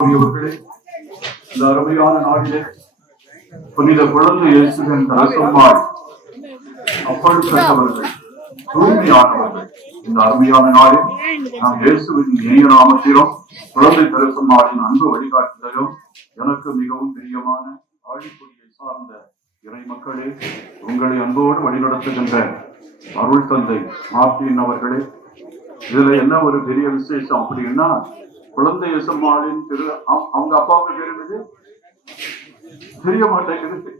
இந்த அருமையான நாளிலே புனித குழந்தை இயேசுவின் தரிசனமாய் அப்படிப்பட்டவர்கள் தூய்மையானவர்கள் இந்த அருமையான நாளில் நாம் இயேசுவின் இணைய நாமத்திலும் குழந்தை தரிசனமாடின் அன்பு வழிகாட்டுதலும் எனக்கு மிகவும் பிரியமான ஆழிக்குடியை சார்ந்த இறை மக்களே, உங்களை அன்போடு வழிநடத்துகின்ற அருள் தந்தை மார்ட்டின் அவர்களே, இதுல என்ன ஒரு பெரிய விசேஷம் அப்படின்னா, குழந்தை இயேசுமாளின் அவங்க அப்பாவுக்கு பேர் என்னது தெரிய மாட்டேங்குது.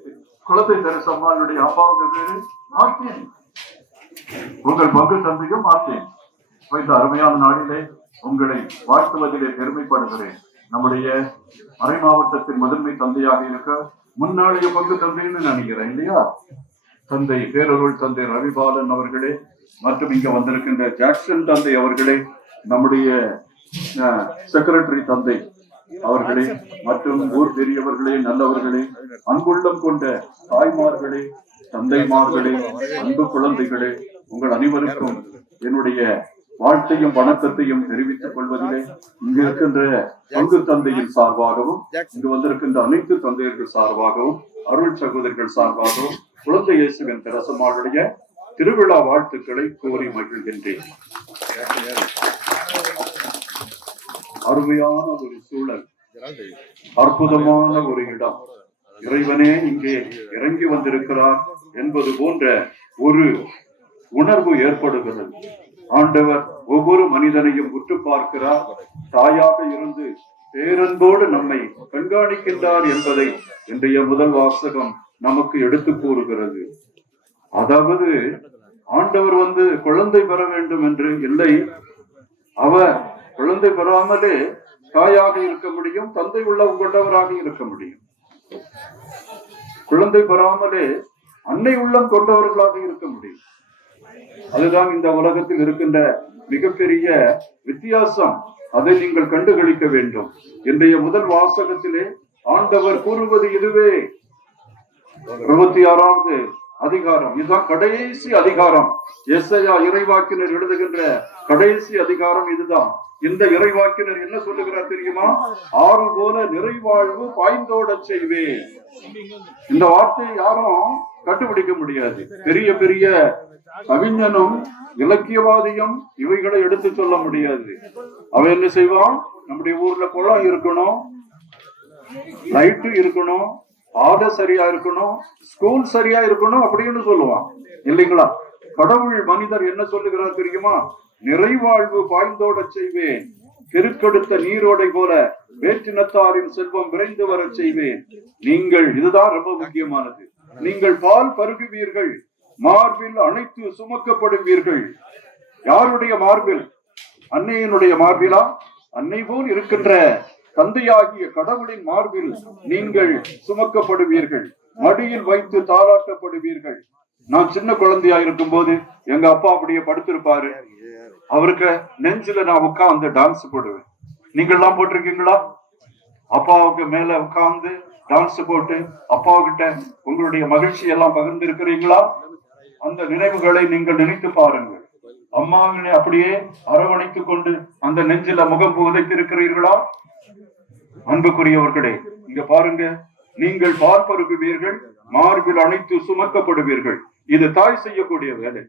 குழந்தை தெரசம்மாளுடைய அப்பாவுக்கு பேரு மார்ட்டின். உங்கள் பங்கு தந்தையும் மார்ட்டின். இந்த அருமையான நாளிலே உங்களை வாழ்த்துவதிலே பெருமைப்படுகிறேன். நம்முடைய மறை மாவட்டத்தின் முதன்மை தந்தையாக இருக்க முன்னாடிய பங்கு தந்தைன்னு நினைக்கிறேன் இல்லையா, தந்தை பேரருள் தந்தை ரவிபாலன் அவர்களே, மற்றும் இங்க வந்திருக்கின்ற ஜாக்சன் தந்தை அவர்களே, நம்முடைய செக்ரட்டரி தந்தை அவர்களே, மற்றும் ஊர் பெரியவர்களே, நல்லவர்களே, அன்புள்ளம் கொண்ட தாய்மார்களே, தந்தைமார்களே, அன்பு குழந்தைகளே, உங்கள் அனைவருக்கும் என்னுடைய வாழ்த்தையும் வணக்கத்தையும் தெரிவித்துக் கொள்வதிலே இங்கு இருக்கின்ற பங்கு தந்தையின் சார்பாகவும் இங்கு வந்திருக்கின்ற அனைத்து தந்தையர்கள் சார்பாகவும் அருள் சகோதரர்கள் சார்பாகவும் குழந்தை இயேசுவின் தெரசம்மாளுடைய திருவிழா வாழ்த்துக்களை கோரி மகிழ்கின்றேன். அருமையான ஒரு சூழல், அற்புதமான ஒரு இடம், இறைவனே இங்கே இறங்கி வந்திருக்கிறார் என்பது போன்ற ஒரு உணர்வு ஏற்படுகிறது. ஆண்டவர் ஒவ்வொரு மனிதனையும் உற்று பார்க்கிறார், தாயாக இருந்து பேரன்போடு நம்மை கண்காணிக்கின்றார் என்பதை இன்றைய முதல் வாசகம் நமக்கு எடுத்து கூறுகிறது. அதாவது ஆண்டவர் குழந்தை பெற வேண்டும் என்று இல்லை, அவர் குழந்தை பெறாமலே தாயாக இருக்க முடியும், தந்தை உள்ளம் கொண்டவராக இருக்க முடியும். குழந்தை பெறாமலே அன்னை உள்ளம் கொண்டவர்களாக இருக்க முடியும். அதுதான் இந்த உலகத்தில் இருக்கின்ற மிகப்பெரிய வித்தியாசம். அதை நீங்கள் கண்டுகளிக்க வேண்டும். இன்றைய முதல் வாசகத்திலே ஆண்டவர் கூறுவது இதுவே. 26வது அதிகாரம், இதுதான் கடைசி அதிகாரம். எஸ்ஐயா இறைவாக்கினர் எழுதுகின்ற கடைசி அதிகாரம் இதுதான். இந்த இறைவாக்கினர் என்ன சொல்லுகிறார் தெரியுமா? ஆறு போல நிறைவாழ்வு பாய்ந்தோட செய்வேன். இந்த வார்த்தையை யாரும் கண்டுபிடிக்க முடியாது. பெரிய பெரிய கவிஞனும் இலக்கியவாதியும் இவைகளை எடுத்து சொல்ல முடியாது. அவன் என்ன செய்வான்? நம்முடைய ஊர்ல குளம் இருக்கணும், லைட்டு இருக்கணும், ஆடை சரியா இருக்கணும், ஸ்கூல் சரியா இருக்கணும் அப்படின்னு சொல்லுவான் இல்லைங்களா? கடவுள் மனிதர் என்ன சொல்லுகிறார் தெரியுமா? நிறைவாழ்வு பாய்ந்தோட செய்வேன், பெருக்கெடுத்த நீரோடை போல வேற்றினத்தாரின் செல்வம் விரைந்து வர செய்வேன். நீங்கள், இதுதான் ரொம்ப முக்கியமானது, நீங்கள் பால் பருகுவீர்கள், மார்பில் அனைத்து சுமக்கப்படுவீர்கள். யாருடைய மார்பில்? அன்னையினுடைய மார்பிலா? அன்னை போல் இருக்கின்ற தந்தையாகிய கடவுளின் மார்பில் நீங்கள் சுமக்கப்படுவீர்கள், மடியில் வைத்து தாளாட்டப்படுவீர்கள். நான் சின்ன குழந்தையா இருக்கும் போது எங்க அப்பா அப்படியே படுத்திருப்பாரு, அவருக்கு நெஞ்சில நான் உட்கார்ந்து டான்ஸ் போடுவேன். நீங்கள்லாம் போட்டிருக்கீங்களா? அப்பாவுக்கு மேல உட்கார்ந்து டான்ஸ் போட்டு அப்பாவுகிட்ட உங்களுடைய மகிழ்ச்சி எல்லாம் பகிர்ந்து இருக்கிறீங்களா? அந்த நினைவுகளை நீங்கள் நினைத்து பாருங்கள். அம்மாவினை அப்படியே அரவணைத்துக் கொண்டு அந்த நெஞ்சில முகம் புதைத்திருக்கிறீர்களா? அன்புக்குரியவர்களே, இங்க பாருங்க, நீங்கள் பார்ப்பருகுவீர்கள், மார்பில் அனைத்து சுமக்கப்படுவீர்கள். இது தாய் செய்யக்கூடிய வேலை.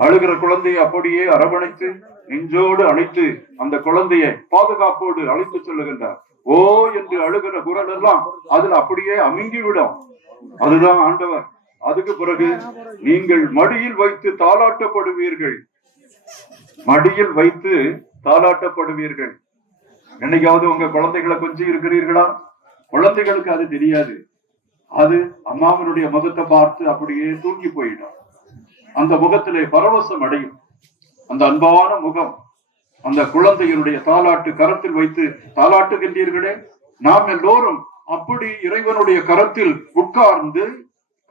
அழுகிற குழந்தையை அப்படியே அரவணைத்து நெஞ்சோடு அழைத்து அந்த குழந்தையை பாதுகாப்போடு அழைத்து சொல்லுகின்றார். ஓ என்று அழுகிற குரல் எல்லாம் அதில் அப்படியே அமுங்கிவிடும். அதுதான் ஆண்டவர். அதுக்கு பிறகு நீங்கள் மடியில் வைத்து தாளாட்டப்படுவீர்கள், மடியில் வைத்து தாளாட்டப்படுவீர்கள். என்னைக்காவது உங்க குழந்தைகளை கொஞ்சம் இருக்கிறீர்களா? குழந்தைகளுக்கு அது தெரியாது. அது அம்மாவனுடைய முகத்தை பார்த்து அப்படியே தூங்கி போயிடும். அந்த முகத்திலே பரவசம் அடையும். அந்த அன்பான முகம், அந்த குழந்தையினுடைய தாலாட்டு கரத்தில் வைத்து தாலாட்டுகின்றீர்களே, நாம் எல்லோரும் அப்படி இறைவனுடைய கரத்தில் உட்கார்ந்து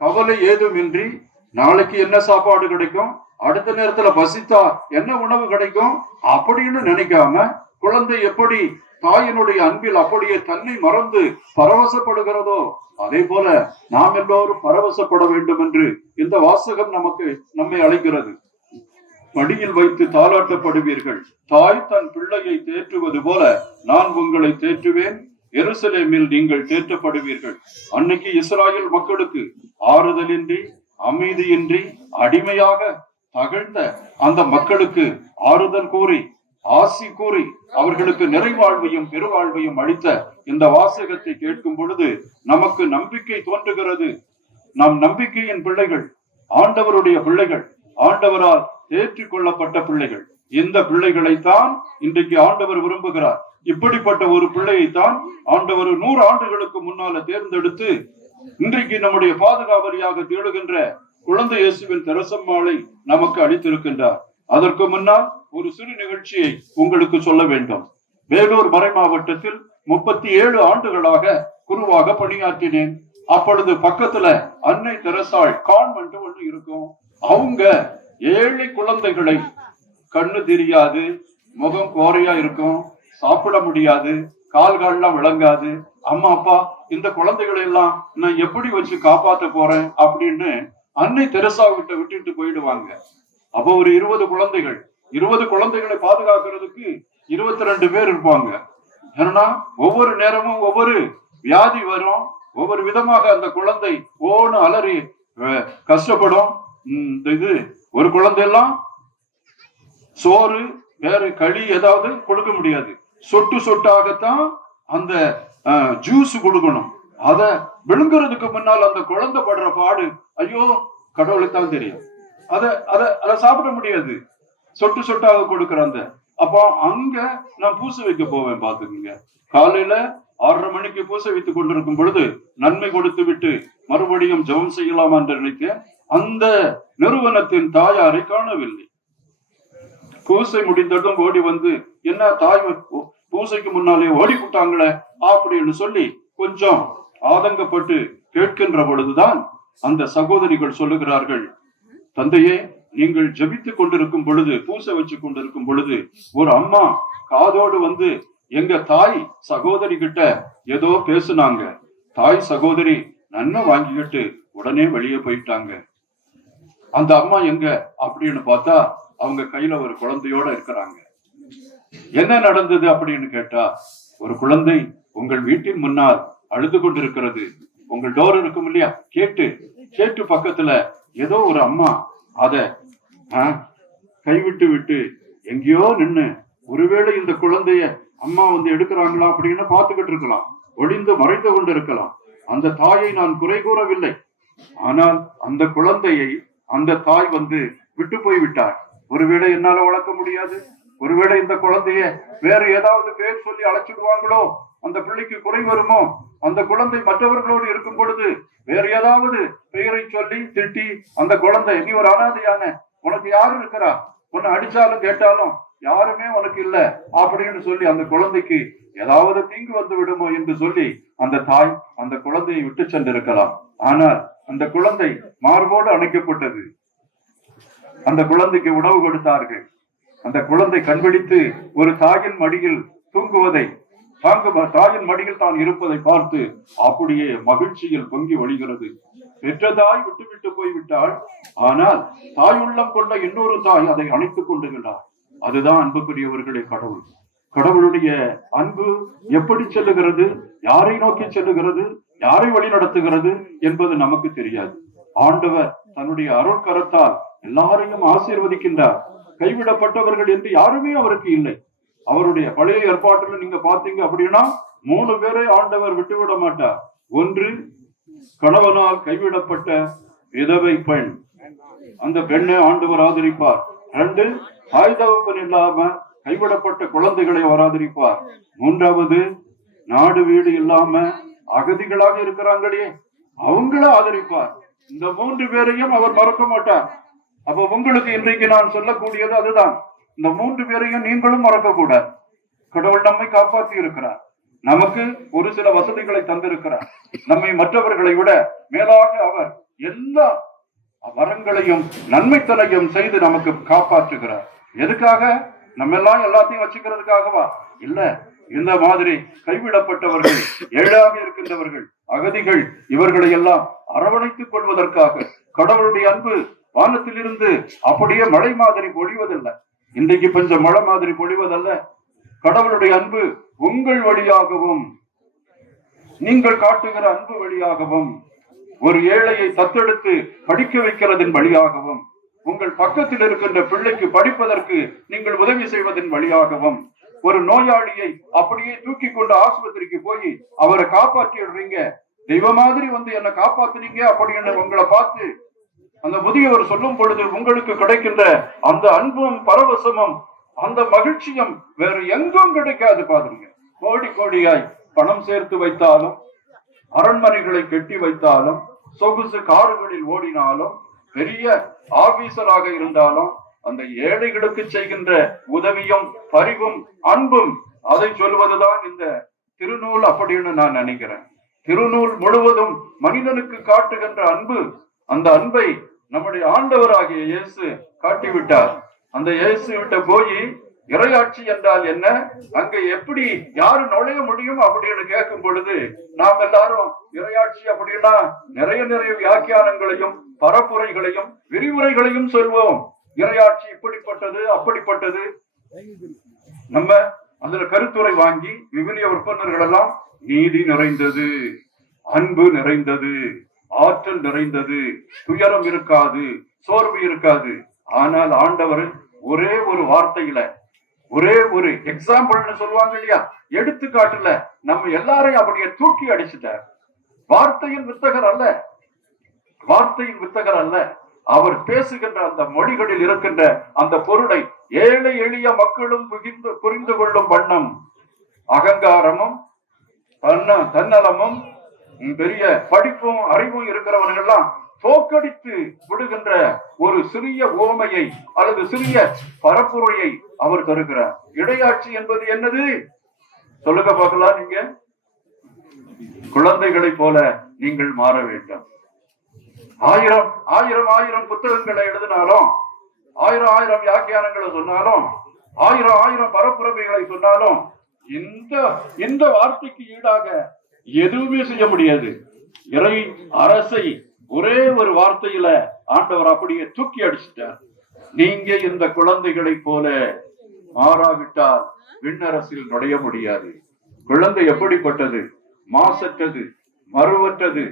கவலை ஏதுமின்றி நாளைக்கு என்ன சாப்பாடு கிடைக்கும், அடுத்த நேரத்துல பசித்தா என்ன உணவு கிடைக்கும் அப்படின்னு நினைக்காம, குழந்தை எப்படி தாயினுடைய அன்பில் அப்படியே தன்னை மறந்து பரவசப்படுகிறதோ, அதே போல நாம் எல்லோரும் பரவசப்பட வேண்டும் என்று இந்த வாசகம் நம்மை அழைக்கிறது. மடியில் வைத்து தாளாட்டப்படுவீர்கள். தாய் தன் பிள்ளையை தேற்றுவது போல நான் உங்களை தேற்றுவேன். எருசலேமில் நீங்கள் தேற்றப்படுவீர்கள். அன்னைக்கு இஸ்ராயேல் மக்களுக்கு ஆறுதலின்றி, அமைதியின்றி, அடிமையாக தகழ்ந்த அந்த மக்களுக்கு ஆறுதல் கூறி, ஆசி கூறி, அவர்களுக்கு நிறைவாழ்வையும் பெருவாழ்வையும் அளித்த இந்த வாசகத்தை கேட்கும் பொழுது நமக்கு நம்பிக்கை தோன்றுகிறது. நம் நம்பிக்கையின் பிள்ளைகள், ஆண்டவருடைய பிள்ளைகள், ஆண்டவரால் தேற்றிக் கொள்ளப்பட்ட பிள்ளைகள். இந்த பிள்ளைகளைத்தான் இன்றைக்கு ஆண்டவர் விரும்புகிறார். இப்படிப்பட்ட ஒரு பிள்ளையைத்தான் ஆண்டவர் 100 ஆண்டுகளுக்கு முன்னால தேர்ந்தெடுத்து இன்றைக்கு நம்முடைய பாதுகாவலியாக தேடுகின்ற குழந்தை இயேசுவின் தெரசம்மாளை நமக்கு அளித்திருக்கின்றார். அதற்கு முன்னால் ஒரு சிறு நிகழ்ச்சியை உங்களுக்கு சொல்ல வேண்டும். வேலூர் மறை மாவட்டத்தில் 37 ஆண்டுகளாக குருவாக பணியாற்றினேன். அப்பொழுது பக்கத்துல அன்னை தெரசாள் கான்வென்ட் ஒன்று இருக்கும். அவங்க 7 குழந்தைகளை, கண்ணு தெரியாது, முகம் கோரையா இருக்கும், சாப்பிட முடியாது, கால்கள்லாம் விளங்காது, அம்மா அப்பா இந்த குழந்தைகளை எல்லாம் நான் எப்படி வச்சு காப்பாற்ற போறேன் அப்படின்னு அன்னை தெரசா கிட்ட விட்டுட்டு போயிடுவாங்க. அப்போ ஒரு 20 குழந்தைகள், 20 குழந்தைகளை பாதுகாக்கிறதுக்கு 22 பேர் இருப்பாங்க. ஏன்னா ஒவ்வொரு நேரமும் ஒவ்வொரு வியாதி வரும், ஒவ்வொரு விதமாக அந்த குழந்தை ஓன்னு அலறி கஷ்டப்படும். இது ஒரு குழந்தையெல்லாம் சோறு வேற களி ஏதாவது கொடுக்க முடியாது, சொட்டு சொட்டாகத்தான் அந்த ஜூஸ் கொடுக்கணும். அத விழுங்குறதுக்கு முன்னால் அந்த குழந்தை படுற பாடு, ஐயோ கடவுளுக்கு தெரியும். அத சாப்பிட முடியாது, சொட்டு சொட்டாக கொடுக்கிற அந்த. அப்போ அங்க நான் பூசை வைக்க போவேன். பாத்துக்கோங்க, காலையில 6:30 மணிக்கு பூசை வைத்துக் கொண்டிருக்கும் பொழுது நன்மை கொடுத்து விட்டு மறுபடியும் ஜெபம் செய்யலாமா என்று நினைத்தேன். அந்த நிறுவனத்தின் தாயாரை காணவில்லை. பூசை முடிந்ததும் ஓடி வந்து, என்ன தாய் பூசைக்கு முன்னாலே ஓடி விட்டாங்களே அப்படின்னு சொல்லி கொஞ்சம் ஆதங்கப்பட்டு கேட்கின்ற பொழுதுதான் அந்த சகோதரிகள் சொல்லுகிறார்கள், தந்தையே நீங்கள் ஜெபித்துக் கொண்டிருக்கும் பொழுது, பூசை வச்சு கொண்டிருக்கும் பொழுது ஒரு அம்மா காதோடு வந்து எங்க தாய் சகோதரி கிட்ட ஏதோ பேசுனாங்க. தாய் சகோதரி நன்மை வாங்கிக்கிட்டு உடனே வெளியே போயிட்டாங்க. அந்த அம்மா எங்க அப்படின்னு பார்த்தா அவங்க கையில ஒரு குழந்தையோட இருக்கிறாங்க. என்ன நடந்தது அப்படின்னு கேட்டா, ஒரு குழந்தை உங்கள் வீட்டின் முன்னால் அழுது கொண்டிருக்கிறது. உங்கள் டோர் இருக்கும் இல்லையா, கேட்டு பக்கத்துல ஏதோ ஒரு அம்மா அத கைவிட்டு விட்டு எங்கேயோ நின்னு, ஒருவேளை இந்த குழந்தைய அம்மா வந்து எடுக்கிறாங்களா அப்படின்னு பார்த்துக்கிட்டு இருக்கலாம், ஒளிந்து மறைத்து கொண்டு இருக்கலாம். அந்த தாயை நான் குறை கூறவில்லை. ஆனால் அந்த குழந்தையை அந்த தாய் வந்து விட்டு போய் விட்டார். ஒருவேளை என்னால வளர்க்க முடியாது, ஒருவேளை இந்த குழந்தைய வேற ஏதாவது பேர் சொல்லி அழைச்சிடுவாங்களோ, அந்த பிள்ளைக்கு குறை வருமோ, அந்த குழந்தை மற்றவர்களோடு இருக்கும் பொழுது வேற ஏதாவது பெயரை சொல்லி திட்டி அந்த குழந்தை, நீ ஒரு அனாதையான, உனக்கு யாரு இருக்கிறா, உன்னை அடிச்சாலும் கேட்டாலும் யாருமே உனக்கு இல்ல அப்படின்னு சொல்லி அந்த குழந்தைக்கு ஏதாவது தீங்கு வந்து விடுமோ என்று சொல்லி அந்த தாய் அந்த குழந்தையை விட்டு சென்றிருக்கலாம். ஆனால் அந்த குழந்தை மார்போடு அணைக்கப்பட்டது. அந்த குழந்தைக்கு உணவு கொடுத்தார்கள். அந்த குழந்தை கண்பிடித்து ஒரு தாயின் மடியில் தூங்குவதை, தாயின் மடியில் தான் இருப்பதை பார்த்து அப்படியே மகிழ்ச்சியில் பொங்கி வழிகிறது. பெற்ற தாய் விட்டு போய்விட்டாள். ஆனால் தாய் உள்ளம் கொண்ட இன்னொரு தாய் அதை அணைத்துக் கொண்டுகிறார். அதுதான் அன்புக்குரியவர்களே கடவுள். கடவுளுடைய அன்பு எப்படி செல்லுகிறது, யாரை நோக்கி செல்லுகிறது, யாரை வழி நடத்துகிறது என்பது நமக்கு தெரியாது. ஆண்டவர் தன்னுடைய அருட்கரத்தால் எல்லாரையும் ஆசீர்வதிக்கின்றார். கைவிடப்பட்டவர்கள் என்று யாருமே அவருக்கு இல்லை. அவருடைய பழைய ஏற்பாட்டில் நீங்க பாத்தீங்க அப்படின்னா 3 பேரை ஆண்டவர் விட்டுவிட மாட்டார். ஒன்று, கணவனால் கைவிடப்பட்ட விதவை பெண், அந்த பெண்ணை ஆண்டவர் ஆதரிப்பார். 2, தாய் தகப்பன் இல்லாம கைவிடப்பட்ட குழந்தைகளை அவர் ஆதரிப்பார். 3வது, நாடு வீடு இல்லாம அகதிகளாக இருக்கிறாங்களே அவங்கள ஆதரிப்பார். இந்த 3 பேரையும் அவர் மறக்க மாட்டார். அப்ப உங்களுக்கு இன்றைக்கு நான் சொல்லக்கூடியது அதுதான். இந்த 3 பேரையும் நீங்களும் மறக்க கூடாது. கடவுள் நம்மை காப்பாற்றி இருக்கிறார். நமக்கு ஒரு சில வசதிகளை தந்திருக்கிறார். நம்மை மற்றவர்களை விட மேலாக அவர் எல்லா வரங்களையும் நன்மைத்தனையும் செய்து நமக்கு காப்பாற்றுகிறார். எதுக்காக? நம்ம எல்லாம் எல்லாத்தையும் வச்சுக்கிறதுக்காகவா? இல்ல. இந்த மாதிரி கைவிடப்பட்டவர்கள், ஏழாக இருக்கின்றவர்கள், அகதிகள், இவர்களை எல்லாம் அரவணைத்துக் கொள்வதற்காக கடவுளுடைய அன்பு வானத்திலிருந்து அப்படியே மழை மாதிரி பொழிவதில்லை. இன்றைக்கு கொஞ்சம் மழை மாதிரி பொழிவதல்ல. கடவுளுடைய அன்பு உங்கள் வழியாகவும் நீங்கள் காட்டுகிற அன்பு வழியாகவும், ஒரு ஏழையை தத்தெடுத்து படிக்க வைக்கிறதன் வழியாகவும், உங்கள் பக்கத்தில் இருக்கின்ற பிள்ளைக்கு படிப்பதற்கு நீங்கள் உதவி செய்வதன் வழியாகவும், ஒரு நோயாளியை அப்படியே தூக்கி கொண்டு ஆஸ்பத்திரிக்கு போய் அவரை காப்பாற்றிடுறீங்க, தெய்வ மாதிரி வந்து என்னை காப்பாத்துனீங்க அப்படின்னு உங்களை பார்த்து அந்த முதியவர் சொல்லும் பொழுது உங்களுக்கு கிடைக்கின்ற அந்த அன்பும் பரவசமும் அந்த மகிழ்ச்சியும் வேற எங்கும் கிடைக்காது. பாருங்க, கோடி கோடியாய் பணம் சேர்த்து வைத்தாலும், அரண்மனைகளை கட்டி வைத்தாலும், சொகுசு காருகளில் ஓடினாலும், பெரிய ஆபீசராக இருந்தாலும், அந்த ஏழைகளுக்கு செய்கின்ற உதவியும் பரிவும் அன்பும் அதை சொல்வதுதான் இந்த திருநூல் அப்படின்னு நான் நினைக்கிறேன். திருநூல் முழுவதும் மனிதனுக்கு காட்டுகின்ற அன்பு, அந்த அன்பை நம்முடைய ஆண்டவராகிய இயேசு காட்டிவிட்டார். அந்த இயேசு விட்ட போய் இறையாட்சி என்றால் என்ன, அங்க எப்படி யாரு நுழைய முடியும் அப்படின்னு கேட்கும் பொழுது நாம் எல்லாரும் இறையாட்சி அப்படின்னா நிறைய வியாக்கியானங்களையும் பரப்புரைகளையும் விரிவுரைகளையும் சொல்வோம். இறையாட்சி இப்படிப்பட்டது அப்படிப்பட்டது. நம்ம அதுல கருத்துரை வாங்கி விவிலிய விற்பனர்கள் எல்லாம் நீதி நிறைந்தது, அன்பு நிறைந்தது, ஆற்றல் நிறைந்தது, துயரம் இருக்காது, சோர்வு இருக்காது. ஆனால் ஆண்டவர் ஒரே ஒரு வார்த்தையில, ஒரே ஒரு எக்ஸாம்பிள்னு சொல்லுவாங்க இல்லையா, எடுத்துக்காட்டுல நம்ம எல்லாரையும் அப்படியே தூக்கி அடிச்சுட்டார். வார்த்தையின் வித்தகர் அல்ல, வார்த்தையின் வித்தகர் அல்ல. அவர் பேசுகின்ற அந்த மொழிகளில் இருக்கின்ற அந்த பொருளை ஏழை எளிய மக்களும் புரிந்து கொள்ளும் வண்ணம் அகங்காரமும் தன்னலமும் பெரிய படிப்பும் அறிவும் இருக்கிறவர்கள்லாம் தோக்கடித்து விடுகின்ற ஒரு சிறிய ஓமையை அல்லது சிறிய பரப்புரையை அவர் தருகிறார். இடையாட்சி என்பது என்னது சொல்லுங்க பார்க்கலாம். நீங்க குழந்தைகளை போல நீங்கள் மாற வேண்டும். ஆயிரம் ஆயிரம் ஆயிரம் புத்தகங்களை எழுதினாலும், ஆயிரம் ஆயிரம் வியாக்கியானங்களை சொன்னாலும், ஆயிரம் ஆயிரம் பரப்புரைகளை சொன்னாலும், இந்த வார்த்தைக்கு ஈடாக எதுவுமே செய்ய முடியாது. இறை அரசை ஒரே ஒரு வார்த்தையில ஆண்டவர் அப்படியே தூக்கி அடிச்சிட்டார். நீங்க இந்த குழந்தைகளை போல மாறாவிட்டால் விண்ணரசில் நுழைய முடியாது. குழந்தை எப்படிப்பட்டது? மாசற்றது, மறுவற்றது,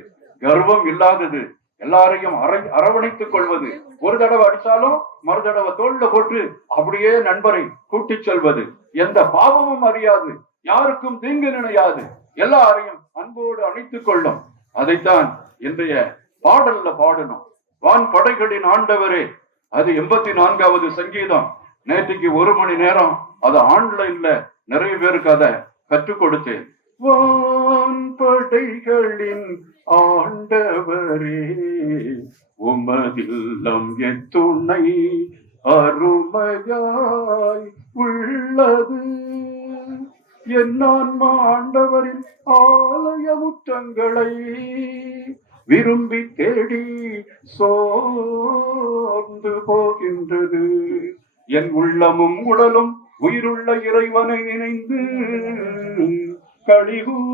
கர்வம் இல்லாதது, எல்லாரையும் அரவணைத்துக் கொள்வது, ஒரு தடவை அடிச்சாலும் மறு தடவை தோல்ல போட்டு அப்படியே நண்பரை கூட்டிச் செல்வது, எந்த பாவமும் அறியாது, யாருக்கும் தீங்கு நினையாது, எல்லாரையும் அன்போடு அணைத்துக் கொள்ளும். அதைத்தான் இன்றைய பாடல்ல பாடணும். வான் படைகளின் ஆண்டவரே, அது 84வது சங்கீதம். நேற்றுக்கு 1 மணி நேரம் அது ஆன்லைன்ல நிறைய பேருக்கு அதை கற்றுக் கொடுத்தேன். வான் படைகளின் ஆண்டவரே, உமதில்லம் எத்துணை அருமையாய் உள்ளது. என் ஆன்மா ஆண்டவரின் ஆலய முற்றங்களை விரும்பி தேடி சோர்ந்து போகின்றது. என் உள்ளமும் உடலும் உயிருள்ள இறைவனை நினைந்து களிகூர்கின்றன.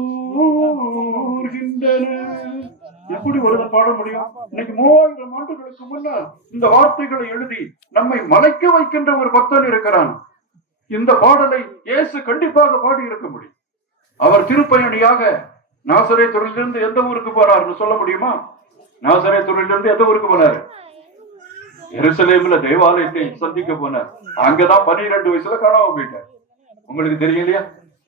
எப்படி ஒருவர் பாட முடியும்? இன்னைக்கு 3000 ஆண்டுகளுக்கு முன்னால் இந்த வார்த்தைகளை எழுதி நம்மை மலைக்க வைக்கின்ற ஒரு பக்தன் இருக்கிறான். இந்த பாடலை இயேசு கண்டிப்பாக பாடி இருக்க முடியும். அவர் திருப்பயணியாக நாசரேத்திலிருந்து எந்த ஊருக்கு போறாருன்னு சொல்ல முடியுமா? நாசரேத்திலிருந்து எந்த ஊருக்கு போனாரு? எருசலேம்ல தேவாலயத்தை சந்திக்க போனார். அங்கதான் 12 வயசுல காணாம போயிட்டார். உங்களுக்கு தெரியலையா?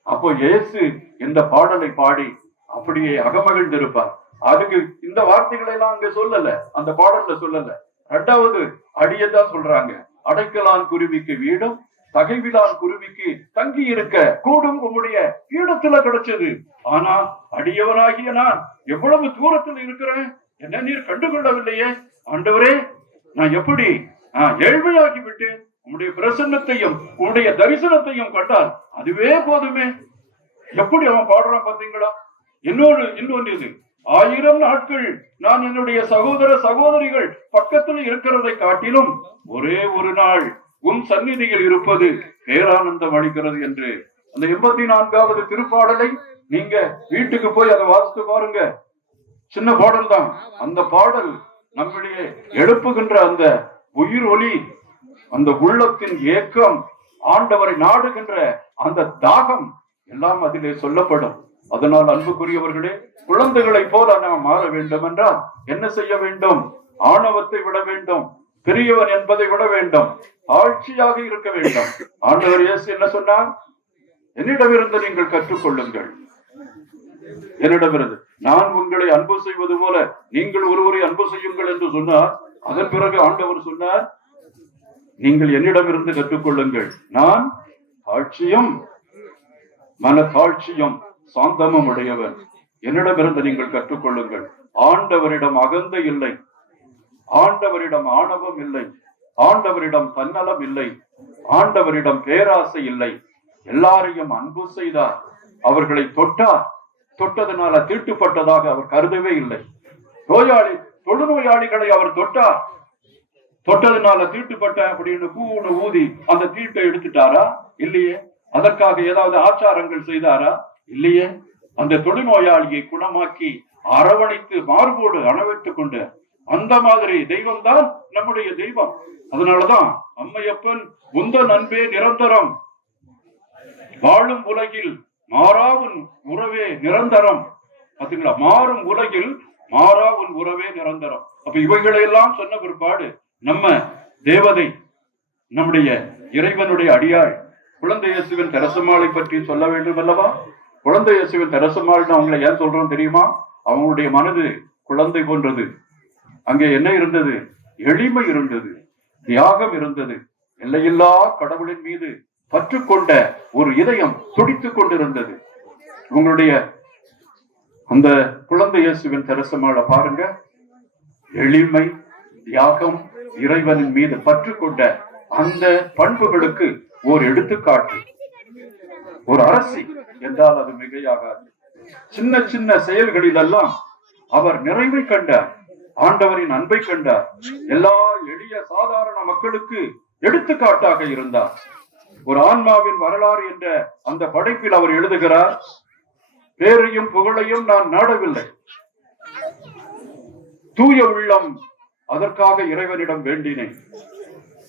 அப்போ இயேசு இந்த பாடலை பாடி அப்படியே அகமகிழ்ந்து இருப்பார். அதுக்கு இந்த வார்த்தைகளை எல்லாம் அங்க சொல்லல, அந்த பாடல்ல சொல்லல. 2வது அடியதான் சொல்றாங்க. அடைக்கலான் குருவிக்கு வீடும், தகைவிலான் குருவிக்கு தங்கி இருக்க கூடும் உம்முடைய பீடத்துல கிடைச்சது. ஆனா அடியவனாகிய நான் எவ்வளவு தூரத்தில் இருக்கிறேன், என்ன நீர் கண்டுகொள்ளவில்லையே ஆண்டவரே. நான் எப்படி ஏழ்மையாகி விட்டேன். உம்முடைய பிரசன்னத்தையும் உன்னுடைய தரிசனத்தையும் கண்டால் அதுவே போதுமே. எப்படி அவன் பாடுறான் பாத்தீங்களா? இன்னொன்று இது, 1000 நாட்கள் நான் என்னுடைய சகோதர சகோதரிகள் பக்கத்தில் இருக்கிறதை காட்டிலும் ஒரே ஒரு நாள் உன் சந்நிதியில் இருப்பது பேரானந்தம் அளிக்கிறது என்று அந்த 84வது திருப்பாடலை நீங்க வீட்டுக்கு போய் அதை வாசித்து பாருங்க. சின்ன பாடல் தான். அந்த பாடல் நம்மிடையே எழுப்புகின்ற அந்த உயிர் ஒளி, அந்த உள்ளத்தின் ஏக்கம், ஆண்டவரை நாடுகின்ற அந்த தாகம் எல்லாம் அதிலே சொல்லப்படும். அதனால் அன்புக்குரியவர்களே, குழந்தைகளை போல நாம் மாற வேண்டும் என்றால் என்ன செய்ய வேண்டும்? ஆணவத்தை விட வேண்டும், பெரியவன் என்பதை விட வேண்டும், ஆட்சியாக இருக்க வேண்டும். ஆண்டவர் இயேசு என்ன சொன்னார்? என்னிடமிருந்து நீங்கள் கற்றுக்கொள்ளுங்கள். என்னிடமிருந்து நான் உங்களை அன்பு செய்வது போல நீங்கள் ஒருவரை அன்பு செய்யுங்கள் என்று சொன்னார். அதன் பிறகு ஆண்டவர் சொன்னார், நீங்கள் என்னிடமிருந்து கற்றுக்கொள்ளுங்கள். நான் தாழ்ச்சியும் மனத்தாழ்ச்சியும் சாந்தமும் உடையவன். என்னிடமிருந்து நீங்கள் கற்றுக்கொள்ளுங்கள். ஆண்டவரிடம் அகந்தை இல்லை, ஆண்டவரிடம் ஆணவம் இல்லை, ஆண்டவரிடம் தன்னலம் இல்லை, ஆண்டவரிடம் பேராசை இல்லை. எல்லாரையும் அன்பு செய்தார். அவர்களை தொட்டார். தொட்டதனால தீட்டுப்பட்டதாக அவர் கருதவே இல்லை. தொழுநோயாளிகளை அவர் தொட்டார். தொட்டதனால தீட்டுப்பட்ட அப்படின்னு கூணு ஊதி அந்த தீட்டை எடுத்துட்டாரா? இல்லையே. அதற்காக ஏதாவது ஆச்சாரங்கள் செய்தாரா? இல்லையே. அந்த தொழுநோயாளியை குணமாக்கி அரவணைத்து மார்போடு அணவிட்டுக் கொண்டு, அந்த மாதிரி தெய்வம் தான் நம்முடைய தெய்வம். அதனாலதான் அம்மையப்பன் உந்தன் அன்பே நிரந்தரம், வாழும் உலகில் மாறாவும் உறவே நிரந்தரம். பாத்தீங்களா? மாறும் உலகில் மாறாவும் உறவே நிரந்தரம். அப்ப இவைகளை எல்லாம் சொன்ன பிற்பாடு நம்ம தேவதை, நம்முடைய இறைவனுடைய அடியாள் குழந்தை இயேசுவின் தெரசம்மாளை பற்றி சொல்ல வேண்டும் அல்லவா? குழந்தை இயேசுவின் தெரசம்மாள்னு அவங்களை ஏன் சொல்றோம் தெரியுமா? அவங்களுடைய மனது குழந்தை போன்றது. அங்கே என்ன இருந்தது? எளிமை இருந்தது, தியாகம் இருந்தது, எல்லையில்லா கடவுளின் மீது பற்று கொண்ட ஒரு இதயம் துடித்துக் கொண்டிருந்தது. உங்களுடைய அந்த குழந்தை இயேசுவின் தெரசம்மாளை பாருங்க. எளிமை, தியாகம், இறைவனின் மீது பற்று கொண்ட அந்த பண்புகளுக்கு ஒரு எடுத்துக்காட்டு. ஒரு அரசி என்றால் அது மிகையாகாது. சின்ன சின்ன செயல்களிலெல்லாம் அவர் நிறைவை கண்டார், ஆண்டவரின் அன்பை கண்டார். எல்லா எளிய சாதாரண மக்களுக்கு எடுத்துக்காட்டாக இருந்தார். ஒரு ஆன்மாவின் வரலாறு என்ற அந்த படைப்பில் அவர் எழுதுகிறார், பேரையும் புகழையும் நான் நாடவில்லை, தூய உள்ளம் அதற்காக இறைவனிடம் வேண்டினேன்.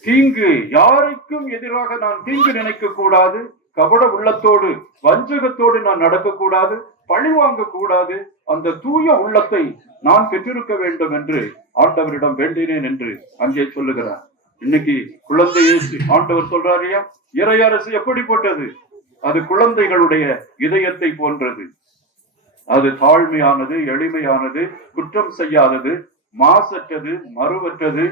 தீங்கு யாருக்கும் எதிராக நான் தீங்கு நினைக்க கூடாது, கபட உள்ளத்தோடு வஞ்சகத்தோடு நான் நடக்கக்கூடாது, பழி வாங்க கூடாது. அந்த தூய உள்ளத்தை நான் பெற்றிருக்க வேண்டும் என்று ஆண்டவரிடம் வேண்டினேன் என்று அங்கே சொல்லுகிறார். இன்னைக்கு குழந்தை இயேசு ஆண்டவர் சொல்றாரியா, இறை அரசு எப்படிப்பட்டது? அது குழந்தைகளுடைய இதயத்தை போன்றது. அது தாழ்மையானது, எளிமையானது, குற்றம் செய்யாதது, மாசற்றது, மறுவற்றது.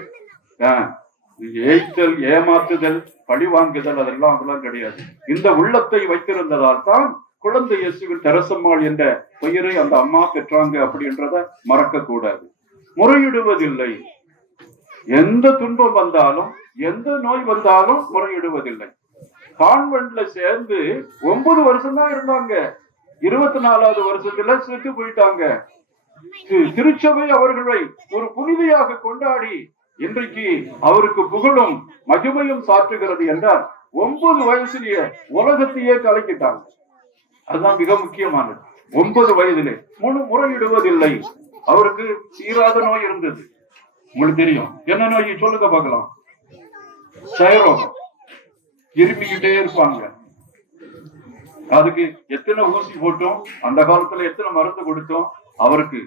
ஏய்த்தல், ஏமாற்றுதல், பழிவாங்குதல் அதெல்லாம் கிடையாது. இந்த உள்ளத்தை வைத்திருந்ததால் தான் குழந்தை இயேசுவின் தெரசம்மாள் என்ற பெயரை அந்த அம்மா பெற்றாங்க. அப்படின்றத மறக்க கூடாது. முறையிடுவதில்லை. எந்த துன்பம் வந்தாலும், எந்த நோய் வந்தாலும் முறையிடுவதில்லை. கான்வென்ட்ல சேர்ந்து 9 வருஷம் தான் இருந்தாங்க. 24வது வருஷத்துல செத்து போயிட்டாங்க. திருச்சபை அவர்களை ஒரு புனிதையாக கொண்டாடி இன்றைக்கு அவருக்கு புகழும் மகிமையும் சாற்றுகிறது என்றால் 9 வயசுலயே உலகத்தையே கலக்கிட்டாங்க. அதுதான் மிக முக்கியமானது. 9 வயதிலே முறையிடுவதில்லை. அவருக்கு தீராத நோய் இருந்தது. உங்களுக்கு தெரியும் என்ன நோய்? சொல்லுங்க பார்க்கலாம். சயரோகம். இருமிக்கிட்டே இருப்பாங்க. அதுக்கு எத்தனை ஊசி போட்டோம், அந்த காலத்துல எத்தனை மருந்து கொடுத்தோம். அவருக்கு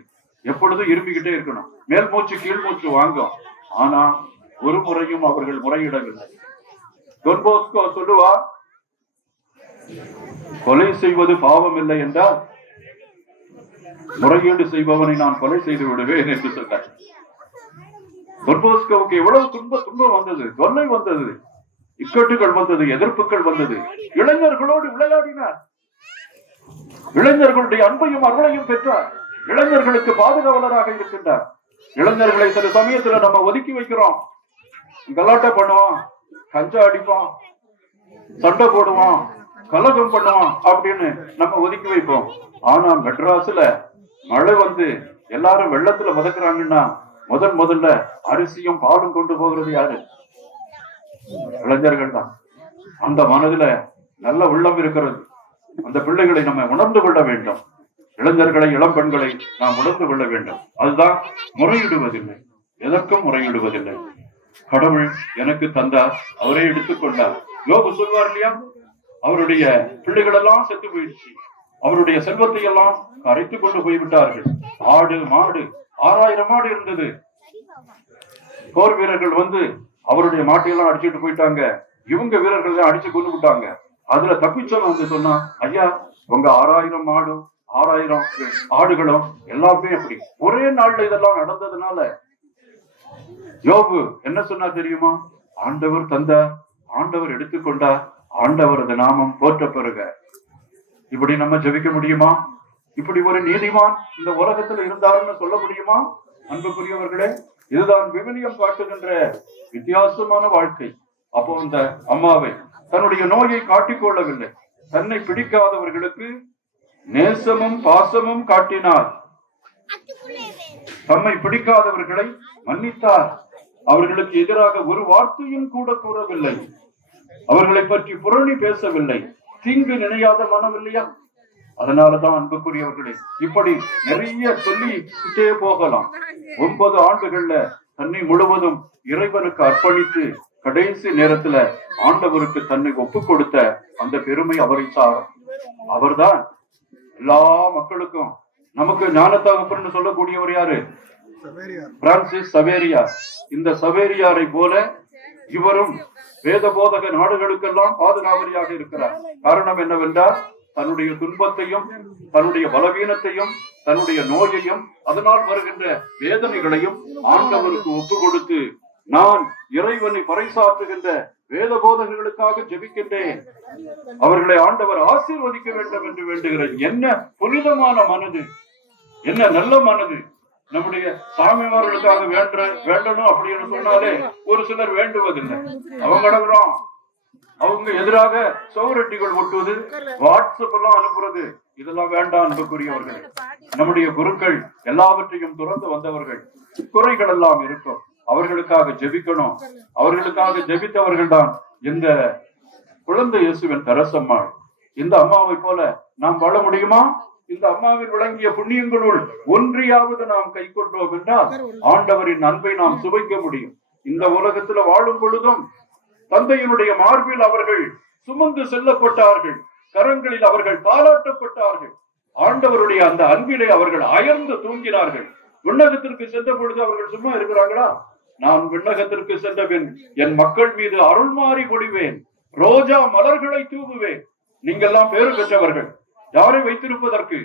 எப்பொழுதும் இருமிக்கிட்டே இருக்கணும். மேல் மூச்சு கீழ் மூச்சு வாங்கும். ஆனா ஒரு முறையும் அவர்கள் முறையிடவில்லை. டொன் போஸ்கோ சொல்லுவார், கொலை செய்வது பாவம் இல்லை என்றால் முறையீடு செய்பவனை நான் கொலை செய்து விடுவேன் என்று சொன்னார். டொன் போஸ்கோவுக்கு எவ்வளவு துன்பம் வந்தது, தொல்லை வந்தது, இக்கட்டுகள் வந்தது, எதிர்ப்புகள் வந்தது. இளைஞர்களோடு விளையாடினார். இளைஞர்களுடைய அன்பையும் அருளையும் பெற்றார். இளைஞர்களுக்கு பாதுகாவலராக இருக்கின்றார். இளைஞர்களை சில சமயத்துல நம்ம ஒதுக்கி வைக்கிறோம். கலாட்டை பண்ணுவோம், கஞ்சா அடிப்போம், சண்டை போடுவோம், கலகம் பண்ணுவோம் அப்படின்னு நம்ம ஒதுக்கி வைப்போம். ஆனா மெட்ராஸ்ல மழை வந்து எல்லாரும் வெள்ளத்துல மிதக்குறாங்கன்னா முதல்ல அரிசியும் பாலும் கொண்டு போகிறது யாரு? இளைஞர்கள் தான். அந்த மனதுல நல்ல உள்ளம் இருக்கிறது. அந்த பிள்ளைகளை நம்ம உணர்ந்து கொள்ள வேண்டும். இளைஞர்களை, இளம் பெண்களை நாம் உணர்ந்து கொள்ள வேண்டும். அதுதான் முறையிடுவதில்லை. எதற்கும் முறையிடுவதில்லை. கடவுள் எனக்கு தந்தார், அவரே எடுத்துக்கொண்டார். யோபு சொல்வார் இல்லையா, அவருடைய பிள்ளைகள் எல்லாம் செத்து போயிடுச்சு, அவருடைய செல்வத்தை எல்லாம் கரைத்து கொண்டு போய்விட்டார்கள். ஆடு மாடு 6000 மாடு இருந்தது. போர் வீரர்கள் வந்து அவருடைய மாட்டையெல்லாம் அடிச்சுட்டு போயிட்டாங்க. இவங்க வீரர்கள் எல்லாம் அடிச்சு கொண்டு விட்டாங்க. அதுல தப்பிச்சவன் வந்து சொன்னா, ஐயா உங்க 6000 மாடும் 6000 ஆடுகளும் எல்லாமே அப்படி ஒரே நாள்ல இதெல்லாம் நடந்ததுனால யோபு என்ன சொன்னா தெரியுமா? ஆண்டவர் தந்தார், ஆண்டவர் எடுத்துக்கொண்டார், ஆண்டவரது நாமம் போற்ற பெறுக. இப்படி நம்ம ஜெபிக்க முடியுமா? இப்படி ஒரு நீதிமான் இந்த உலகத்துல இருந்தாருன்னு சொல்ல முடியுமா? அன்புக்குரியவர்களே, இதுதான் விவிலியம் காட்டுகின்ற வித்தியாசமான வாழ்க்கை. அப்போ இந்த அம்மாவை தன்னுடைய நோயை காட்டிக்கொள்ளவில்லை, தன்னை பிடிக்காதவர்களுக்கு நேசமும் பாசமும் காட்டினார். தம்மை பிடிக்காதவர்களை மன்னித்தார். அவர்களுக்கு எதிராக ஒரு வார்த்தையும் கூட கூறவில்லை. அவர்களை பற்றி புரணி பேசவில்லை. தீங்கு நினையாத மனம் இல்லையா? அதனாலதான் அன்புக்குரியவர்களே, இப்படி நிறைய சொல்லிக்கிட்டே போகலாம். 9 ஆண்டுகள்ல தன்னை முழுவதும் இறைவனுக்கு அர்ப்பணித்து கடைசி நேரத்துல ஆண்டவருக்கு தன்னை ஒப்பு கொடுத்த அந்த பெருமை அவரை சாரும். அவர்தான் எல்லா மக்களுக்கும் நமக்கு ஞானத்தகப்பன்னு சொல்லக்கூடியவர் யாரு? பிரான்சிஸ் சவேரியார். இந்த சவேரியாரை போல இவரும் வேத போதக நாடுகளுக்கெல்லாம் பாதுகாவலியாக இருக்கிறார். காரணம் என்னவென்றால், தன்னுடைய துன்பத்தையும் தன்னுடைய பலவீனத்தையும் தன்னுடைய நோயையும் அதனால் வருகின்ற வேதனைகளையும் ஆண்டவருக்கு ஒப்பு கொடுத்து, நான் இறைவனை பறைசாற்றுகின்ற வேத போதகர்களுக்காக ஜெபிக்கின்றேன், அவர்களை ஆண்டவர் ஆசீர்வதிக்க வேண்டும் என்று வேண்டுகிறேன். என்ன புனிதமான மனது, என்ன நல்ல மனது! நம்முடைய சாமிமார்களுக்காக வேண்டணும் அப்படின்னு சொன்னாலே ஒரு சிலர் வேண்டுவதில்லை. அவங்க எதிராக சௌரட்டிகள் ஒட்டுவது, வாட்ஸ்அப் எல்லாம் அனுப்புறது, இதெல்லாம் வேண்டாம் அன்புக்குரியவர்கள். நம்முடைய குருக்கள் எல்லாவற்றையும் துறந்து வந்தவர்கள். குறைகள் எல்லாம் இருக்கும், அவர்களுக்காக ஜெபிக்கணும். அவர்களுக்காக ஜெபித்தவர்கள் தான் இந்த குழந்தை இயேசுவின் தெரசம்மாள். இந்த அம்மாவை போல நாம் வாழ முடியுமா? இந்த அம்மாவில் விளங்கிய புண்ணியங்களுள் ஒன்றியாவது நாம் கை கொண்டோம் என்றால் ஆண்டவரின் அன்பை நாம் சுவைக்க முடியும். இந்த உலகத்துல வாழும் பொழுதும் தந்தையினுடைய மார்பில் அவர்கள் சுமந்து செல்லப்பட்டார்கள், கரங்களில் அவர்கள் தாளாட்டப்பட்டார்கள். ஆண்டவருடைய அந்த அன்பிலே அவர்கள் அயர்ந்து தூங்கினார்கள். விண்ணகத்திற்கு சென்ற பொழுது அவர்கள் சும்மா இருக்கிறாங்களா? நான் விண்ணகத்திற்கு சென்றபின் என் மக்கள் மீது அருள்மாறி பொழிவேன், ரோஜா மலர்களை தூவுவேன். நீங்கெல்லாம் பேறு பெற்றவர்கள். யாரை வைத்திருப்பதற்கு?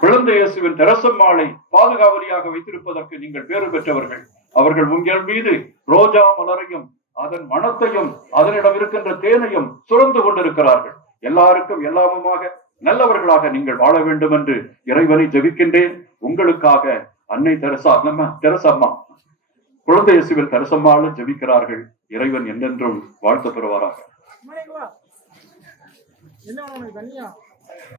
குழந்தை இயேசுவின் தெரசம்மாளை பாதுகாவலியாக வைத்திருப்பதற்கு நீங்கள் பேறு பெற்றவர்கள். அவர்கள் உங்கள் மீது ரோஜா மலரையும் அதன் மனத்தையும் அதனிடம் இருக்கின்ற தேனையும் சுரந்து கொண்டிருக்கிறார்கள். எல்லாருக்கும் எல்லாமுமாக நல்லவர்களாக நீங்கள் வாழ வேண்டும் என்று இறைவனை ஜெபிக்கின்றேன். உங்களுக்காக அன்னை தெரசம்மா குழந்தை இயேசுவின் தெரசம்மாளும் ஜெபிக்கிறார்கள். இறைவன் என்றென்றும் வாழ்த்து பெறுவாராக.